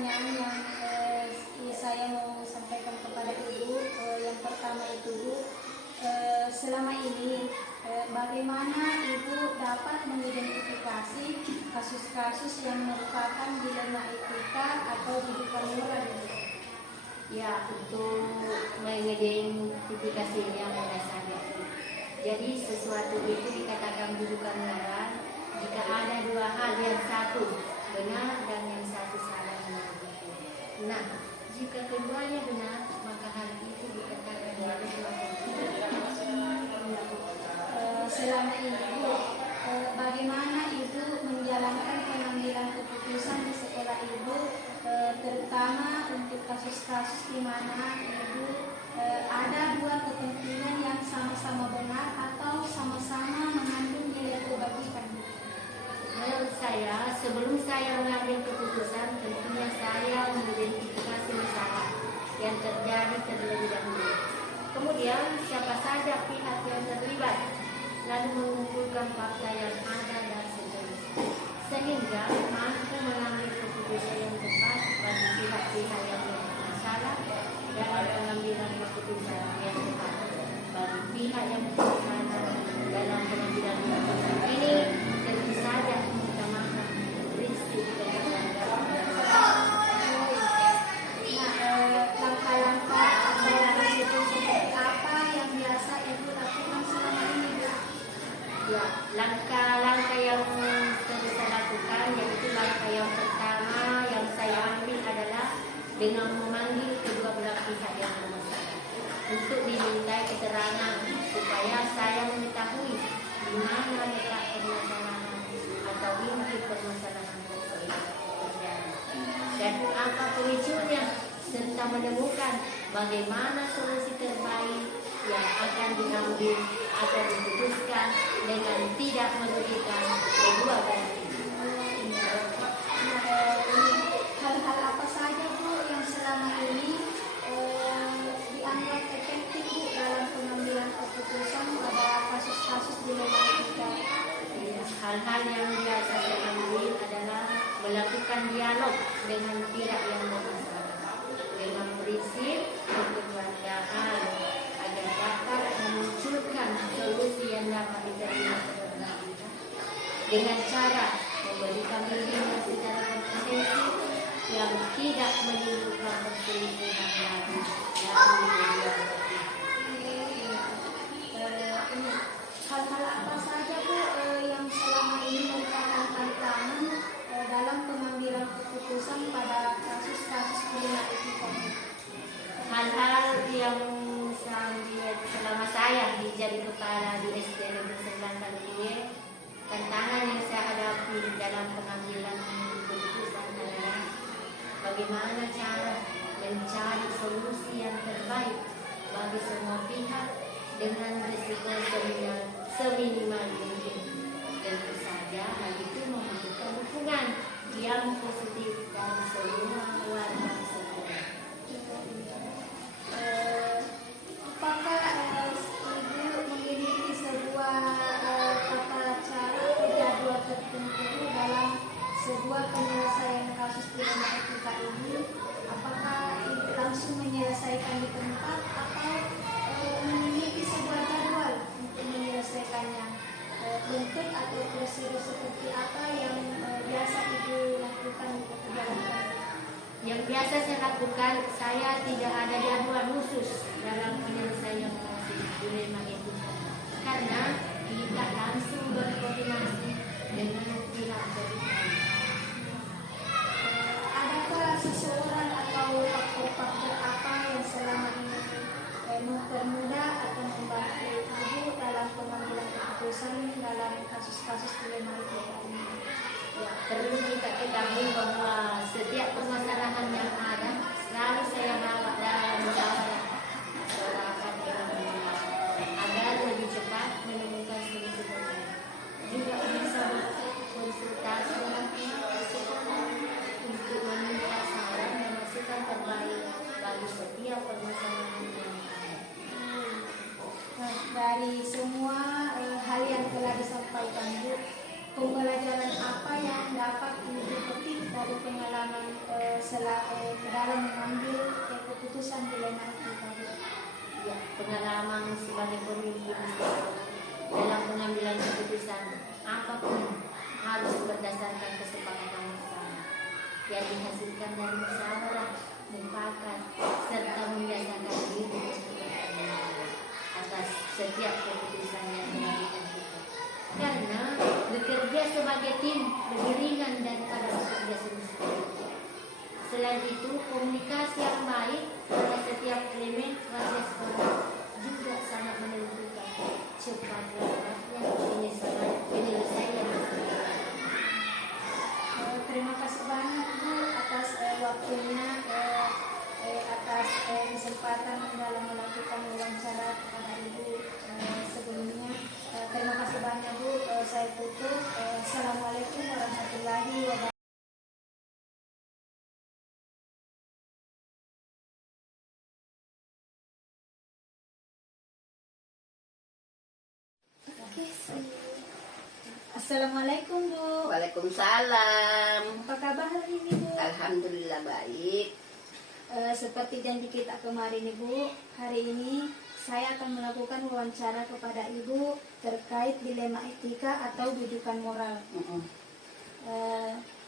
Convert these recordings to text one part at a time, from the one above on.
pertanyaan yang saya mau sampaikan kepada Ibu. Yang pertama itu Bu, selama ini bagaimana Ibu dapat mengidentifikasi kasus-kasus yang merupakan dilema etika atau rujukan moral Ibu? Ya, untuk mengidentifikasinya mudah saja. Jadi sesuatu itu dikatakan rujukan moral jika ada dua hal, yang satu benar dan yang satu salah. Nah, jika keduanya benar, maka hal itu dikatakan selama ini Bu, bagaimana Ibu menjalankan pengambilan keputusan di sekolah Ibu, terutama untuk kasus-kasus di mana Ibu ada dua kepentingan yang sama-sama benar atau sama-sama mengandung nilai kebajikan? Menurut saya, sebelum saya mengambil keputusan, tentunya saya mengidentifikasi masalah yang terjadi terlebih dahulu. Kemudian, siapa saja pihak yang terlibat, lalu mengumpulkan fakta yang ada dan seterusnya, sehingga mampu mengambil keputusan yang tepat bagi pihak-pihak yang bermasalah dalam pengambilan keputusan yang tepat bagi pihak yang bermasalah dalam pengambilan keputusan ini. Tentu saja mengutamakan prinsip keadilan. Langkah-langkah atau risiko seperti apa yang biasa Ibu lakukan selama ini? Ya, langkah-langkah yang sering saya lakukan, yaitu langkah yang pertama yang saya ambil adalah dengan memanggil kedua belah pihak yang bermasalah untuk dimintai keterangan supaya saya mengetahui di mana letak permasalahan atau inti permasalahan tersebut dan apa pemicunya, serta menemukan bagaimana solusi terbaik yang akan diambil atau diputuskan dengan tidak merugikan kedua belah pihak. Hal-hal apa saja Bu yang selama ini dianggap efektif Bu dalam pengambilan keputusan pada kasus-kasus dilema etika? Hal-hal yang biasa saya ambil adalah melakukan dialog dengan pihak yang bermasalah dengan prinsip kekeluargaan agar dapat memunculkan solusi yang dapat diterima kedua pihak dengan cara memberikan bimbingan secara komprehensif yang tidak menimbulkan perselisihan lagi dalam kedua pihak. Hal-hal apa saja Bu yang selama ini merupakan tantangan dalam pengambilan keputusan pada kasus-kasus dilema etika? Hal-hal yang selama saya jadi kepala di SD Negeri 9 Kaluye, tantangan yang saya hadapi dalam pengambilan keputusan adalah bagaimana cara mencari solusi yang terbaik bagi semua pihak dengan risiko seminimal mungkin. Tentu saja hal itu membutuhkan dukungan yang positif dari semua warga sekolah. Apakah Ibu memiliki sebuah tata cara atau jadwal tertentu dalam sebuah penyelesaian kasus dilema etika ini? Apakah Ibu langsung menyelesaikan di tempat atau memiliki sebuah jadwal untuk menyelesaikannya? Bentuk atau prosedur seperti apa yang biasa Ibu lakukan untuk menjalankan? Yang biasa saya lakukan, saya tidak ada jadwal khusus dalam penyelesaian kasus dilema itu, karena kita langsung berkoordinasi dengan pihak terkait. Adakah seseorang atau faktor-faktor apa yang selama ini mempermudah atau membantu Ibu dalam pengambilan keputusan dalam kasus-kasus dilema etika ini? Ya, perlu kita ketahui bahwa setiap permasalahan yang ada selalu saya bawa dalam musyawarah agar lebih cepat menemukan solusi terbaik. Juga bisa konsultasi dengan ke dalam mengambil keputusan dilema etika, Bu? Ya, pengalaman sebagai pemimpin dalam pengambilan keputusan apapun harus berdasarkan kesepakatan bersama yang dihasilkan dari musyawarah, mufakat, serta membiasakan diri atas setiap keputusan yang diambil kita. Karena bekerja sebagai tim lebih ringan daripada bekerja sendiri. Selain itu, komunikasi yang baik pada setiap elemen proses juga sangat menentukan cepat lambatnya penyelesaian masalah. Terima kasih banyak, Bu, atas waktunya, atas kesempatan dalam melakukan wawancara kepada Ibu sebelumnya. Terima kasih banyak, Bu. Saya tutup. Assalamualaikum warahmatullahi wabarakatuh. Assalamualaikum, Bu. Waalaikumsalam. Apa kabar hari ini, Bu? Alhamdulillah baik. Seperti janji kita kemarin, Ibu, hari ini saya akan melakukan wawancara kepada Ibu terkait dilema etika atau bidukan moral.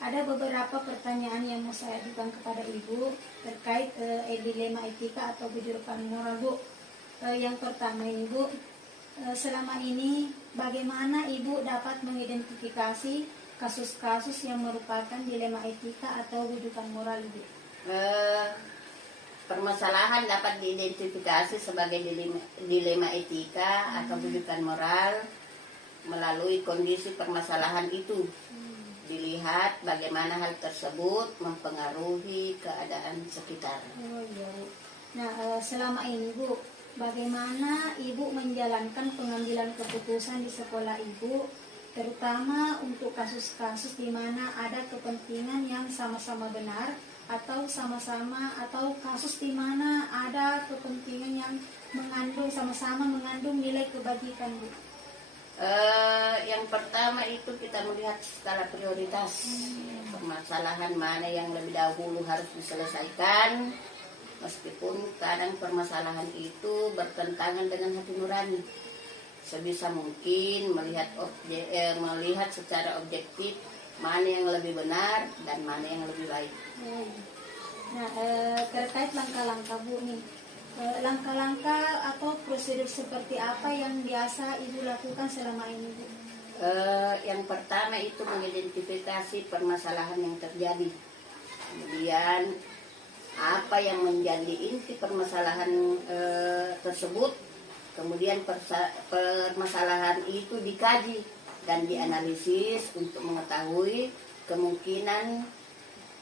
Ada beberapa pertanyaan yang mau saya ajukan kepada Ibu terkait dilema etika atau bidukan moral, Bu. Yang pertama ini, Bu, selama ini bagaimana Ibu dapat mengidentifikasi kasus-kasus yang merupakan dilema etika atau bidukan moral, Ibu? Permasalahan dapat diidentifikasi sebagai dilema etika atau bidukan moral melalui kondisi permasalahan itu. Dilihat bagaimana hal tersebut mempengaruhi keadaan sekitar. Oh iya, Bu. Nah, selama ini, Bu, bagaimana Ibu menjalankan pengambilan keputusan di sekolah Ibu, terutama untuk kasus-kasus di mana ada kepentingan yang sama-sama benar atau sama-sama, atau kasus di mana ada kepentingan yang sama-sama mengandung nilai kebajikan, Bu? Yang pertama itu kita melihat skala prioritas. Permasalahan mana yang lebih dahulu harus diselesaikan, meskipun kadang permasalahan itu bertentangan dengan hati nurani. Sebisa mungkin melihat secara objektif mana yang lebih benar dan mana yang lebih baik. Nah, terkait langkah-langkah, Bu, nih, langkah-langkah atau prosedur seperti apa yang biasa Ibu lakukan selama ini, Bu? Yang pertama itu mengidentifikasi permasalahan yang terjadi. Kemudian apa yang menjadi inti permasalahan tersebut. Kemudian permasalahan itu dikaji dan dianalisis untuk mengetahui kemungkinan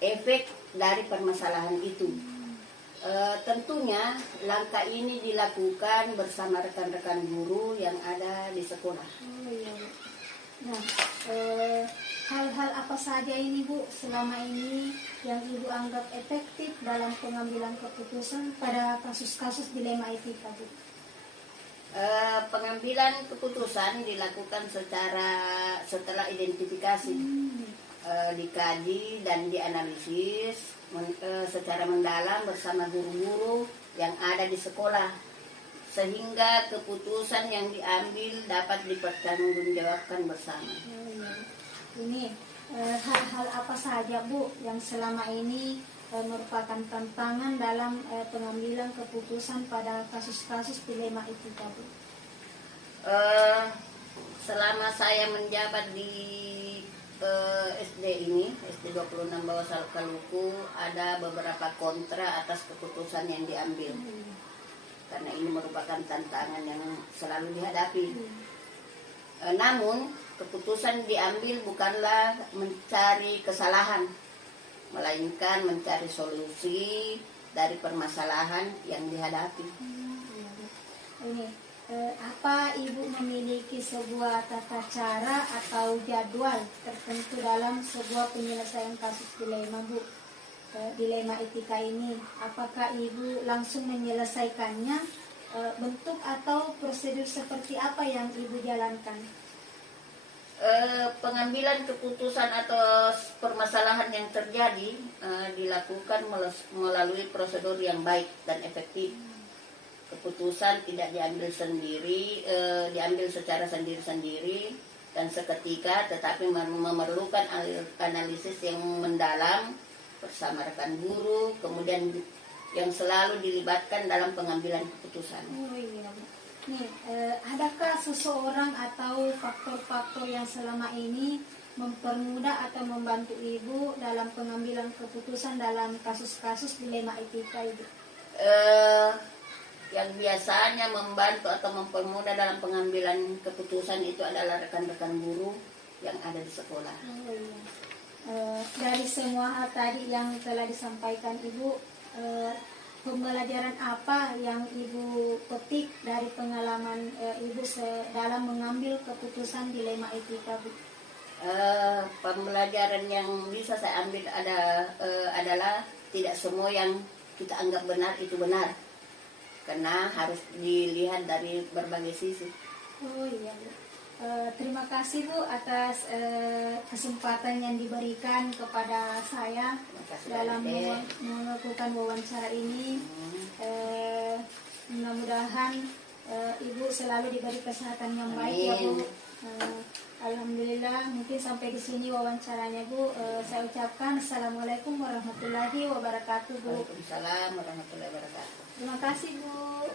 efek dari permasalahan itu. Tentunya langkah ini dilakukan bersama rekan-rekan guru yang ada di sekolah. Oh, iya. Nah, hal-hal apa saja ini, Bu, selama ini yang Ibu anggap efektif dalam pengambilan keputusan pada kasus-kasus dilema etika, Bu? Pengambilan keputusan dilakukan setelah identifikasi, dikaji dan dianalisis secara mendalam bersama guru-guru yang ada di sekolah, sehingga keputusan yang diambil dapat dipertanggungjawabkan bersama. Ini hal-hal apa saja, Bu, yang selama ini merupakan tantangan dalam pengambilan keputusan pada kasus-kasus dilema etika, Bu? Selama saya menjabat di SD ini, SD 26 Bawah Salkaluku, ada beberapa kontra atas keputusan yang diambil. Karena ini merupakan tantangan yang selalu dihadapi. Namun, keputusan diambil bukanlah mencari kesalahan, melainkan mencari solusi dari permasalahan yang dihadapi. Ini, apa Ibu memiliki sebuah tata cara atau jadwal tertentu dalam sebuah penyelesaian kasus dilema, Bu? Dilema etika ini, apakah Ibu langsung menyelesaikannya? Bentuk atau prosedur seperti apa yang Ibu jalankan? Pengambilan keputusan atau permasalahan yang terjadi dilakukan melalui prosedur yang baik dan efektif. Keputusan tidak diambil sendiri, diambil secara sendiri-sendiri dan seketika, tetapi memerlukan analisis yang mendalam bersama rekan guru, kemudian yang selalu dilibatkan dalam pengambilan keputusan. Oh iya, Bu. Nih, adakah seseorang atau faktor-faktor yang selama ini mempermudah atau membantu Ibu dalam pengambilan keputusan dalam kasus-kasus dilema etika, Ibu? Yang biasanya membantu atau mempermudah dalam pengambilan keputusan itu adalah rekan-rekan guru yang ada di sekolah. Oh iya. Dari semua hal tadi yang telah disampaikan Ibu, pembelajaran apa yang Ibu petik dari pengalaman Ibu dalam mengambil keputusan dilema etika, Bu? Pembelajaran yang bisa saya ambil adalah tidak semua yang kita anggap benar itu benar, karena harus dilihat dari berbagai sisi. Oh iya, Bu. Terima kasih, Bu, atas kesempatan yang diberikan kepada saya dalam melakukan wawancara ini. Mudah-mudahan Ibu selalu diberi kesehatan yang baik, ya, Bu. Alhamdulillah, mungkin sampai di sini wawancaranya, Bu. Saya ucapkan Assalamualaikum warahmatullahi wabarakatuh, Bu. Waalaikumsalam warahmatullahi wabarakatuh. Terima kasih, Bu.